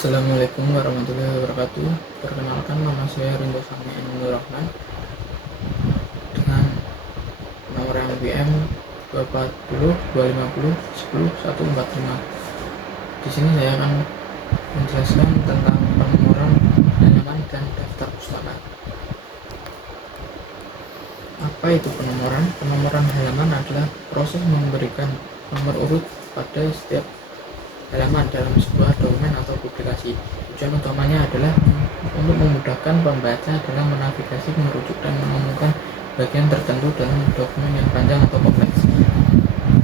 Assalamualaikum warahmatullahi wabarakatuh. Perkenalkan, nama saya Rindo Fahmi Ainur Rahman dengan nomor MBM 240 250 10 145. Di sini saya akan menjelaskan tentang penomoran halaman dan daftar pustaka. Apa itu penomoran? Penomoran halaman adalah proses memberikan nomor urut pada setiap halaman dalam sebuah dokumen atau publikasi. Tujuan utamanya adalah untuk memudahkan pembaca dalam menavigasi, merujuk, dan menemukan bagian tertentu dalam dokumen yang panjang atau kompleks.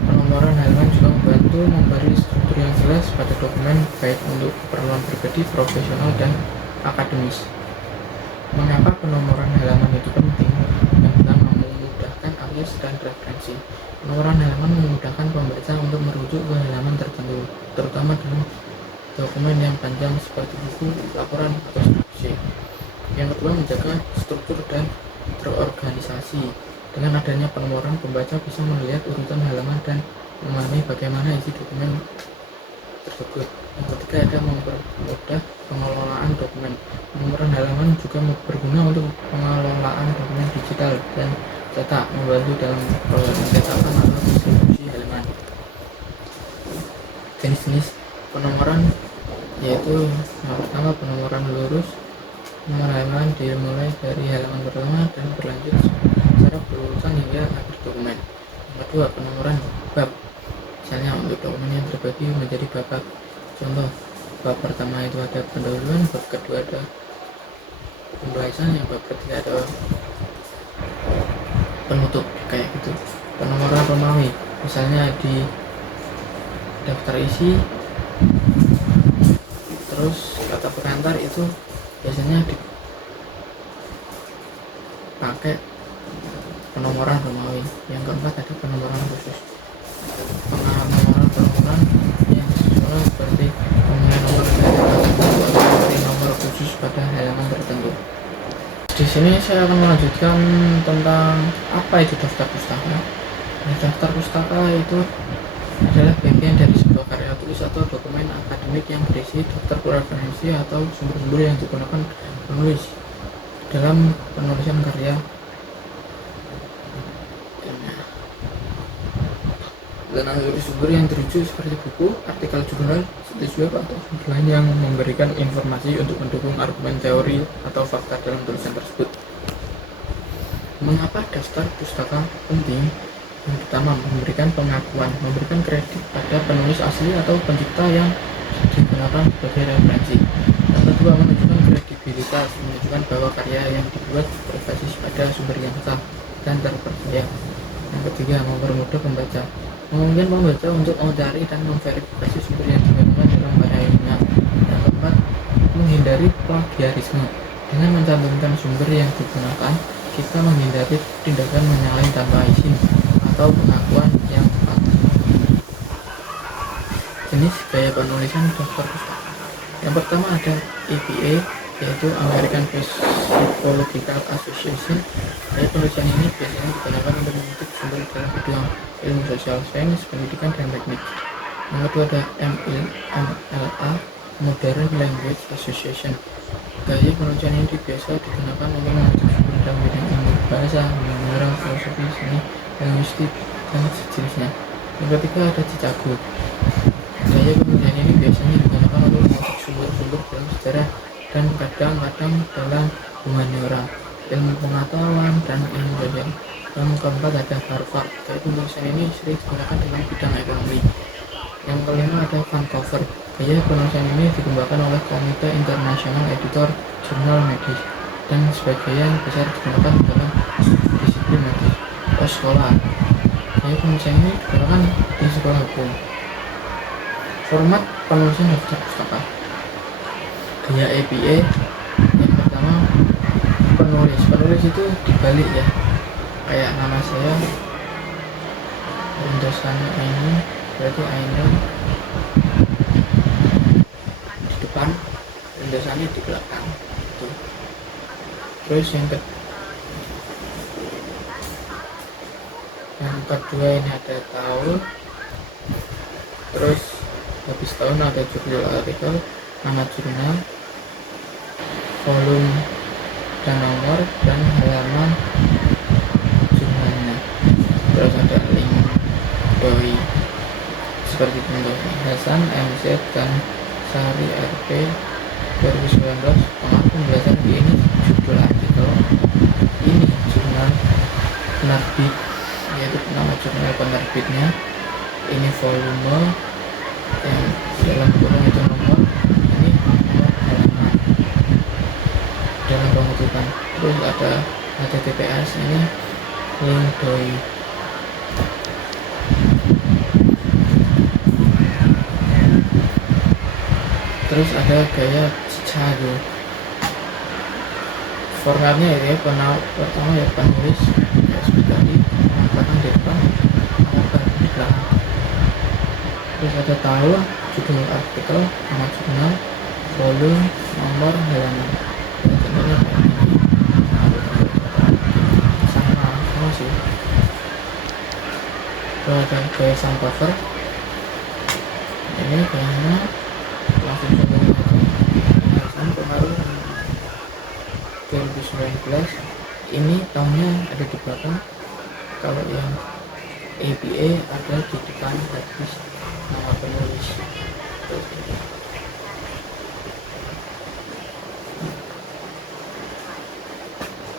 Penomoran halaman juga membantu memberi struktur yang jelas pada dokumen, baik untuk keperluan pribadi, profesional, dan akademis. Mengapa penomoran halaman itu penting? Yang pertama, memudahkan akses dan referensi. Penomoran halaman memudahkan pembaca untuk merujuk ke halaman tertentu, terutama dalam dokumen yang panjang seperti buku, laporan, atau skripsi. Yang kedua, menjaga struktur dan terorganisasi. Dengan adanya penomoran, pembaca bisa melihat urutan halaman dan memahami bagaimana isi dokumen tersebut. Yang ketiga, ada mempermudah pengelolaan dokumen. Penomoran halaman juga berguna untuk pengelolaan dokumen digital dan cetak, membantu dalam pencetakan atau distribusi halaman. Jenis-jenis penomoran yaitu yang pertama, penomoran lurus. Nomor halaman dimulai dari halaman pertama dan berlanjut secara berurutan hingga akhir dokumen. Yang kedua, penomoran bab. Misalnya untuk dokumen yang terbagi menjadi bab. Contoh, bab pertama itu ada pendahuluan, bab kedua ada pembahasan, yang bab ketiga ada penutup, kayak gitu. Penomoran Romawi, misalnya di daftar isi, terus kata pengantar itu biasanya dipakai penomoran Romawi. Yang keempat, ada penomoran khusus. Penomoran yang sesuai seperti pemilihan nomor dari nomor khusus pada halaman tertentu. Di sini saya akan melanjutkan tentang apa itu daftar pustaka. Daftar pustaka itu adalah bagian dari sebuah karya tulis atau dokumen akademik yang berisi daftar referensi atau sumber-sumber yang digunakan penulis dalam penulisan karya. Dan sumber yang terujuk seperti buku, artikel jurnal, situs web, atau sumber lain yang memberikan informasi untuk mendukung argumen, teori, atau fakta dalam tulisan tersebut. Mengapa daftar pustaka penting? Yang pertama, memberikan pengakuan, memberikan kredit pada penulis asli atau pencipta yang digunakan sebagai referensi. Yang kedua, menunjukkan kredibilitas, menunjukkan bahwa karya yang dibuat berbasis pada sumber yang sah dan terpercaya. Yang ketiga, mempermudah pembaca, memungkinkan pembaca untuk mencari dan memverifikasi sumber yang digunakan dalam karyanya. Yang keempat, menghindari plagiarisme. Dengan mencantumkan sumber yang digunakan, kita menghindari tindakan menyalahi tanpa izin atau pengakuan yang tepat. Jenis gaya penulisan daftar pustaka. Yang pertama ada APA, yaitu American Psychological Association. Gaya penulisan ini biasanya digunakan untuk mengutip sumber dalam bidang ilmu sosial, sains, pendidikan, dan teknik. Yang kedua ada MLA, Modern Language Association. Gaya penulisan ini biasa digunakan untuk mengutip sumber dalam bidang ilmu bahasa, memoral, filosofi, seni, linguistik, dan sejenisnya. Yang ketiga ada Chicago. Gaya penulisan ini biasanya digunakan untuk mengutip sumber-sumber dalam sejarah dan kadang-kadang dalam humaniora, ilmu pengetahuan, dan ilmu sosial. Yang keempat ada Harvard. Gaya penulisan ini sering digunakan dalam bidang ekonomi. Yang kelima ada Vancouver. Gaya penulisan ini dikembangkan oleh Komite Internasional Editor Jurnal Medis dan sebagian besar digunakan dalam disiplin medis. Sekolah. Gaya penulisan ini digunakan di sekolah hukum. Format penulisan daftar pustaka. Gaya APA, yang pertama penulis itu dibalik ya, kayak nama saya Rindosannya ini, berarti Ainul di depan, Rindosannya di belakang gitu. Terus yang kedua ini ada tahun, terus habis tahun ada judul artikel, nama jurnal, volume dan nomor, dan halaman jurnalnya. Terus ada link doi seperti contohnya Hasan MC dan Sari RP 2019. Pengaruh pembelajaran ini judul artikel, ini jurnal penerbit, yaitu nama jurnal penerbitnya, ini volume yang dalam kurung itu nomor, ini nomor halaman dalam pengutukan. Terus ada HTTPS, ini link doi. Terus ada gaya Chicago, formatnya ya pertama ya penulis ya seperti tadi, belakang di depan, nomor di belakang. Terus ada tahun, judul artikel, nama jurnal, volume, nomor, halaman. Ya, contohnya kayak ini. Sama sih. Terus ada gaya cover, ini kayaknya langsung contohnya aja. Pengaruh 2019, ini tahunnya ada di belakang. Kalau yang APA ada di depan hadis nama penulis.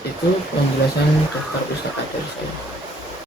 Itu penjelasan daftar pustaka dari saya.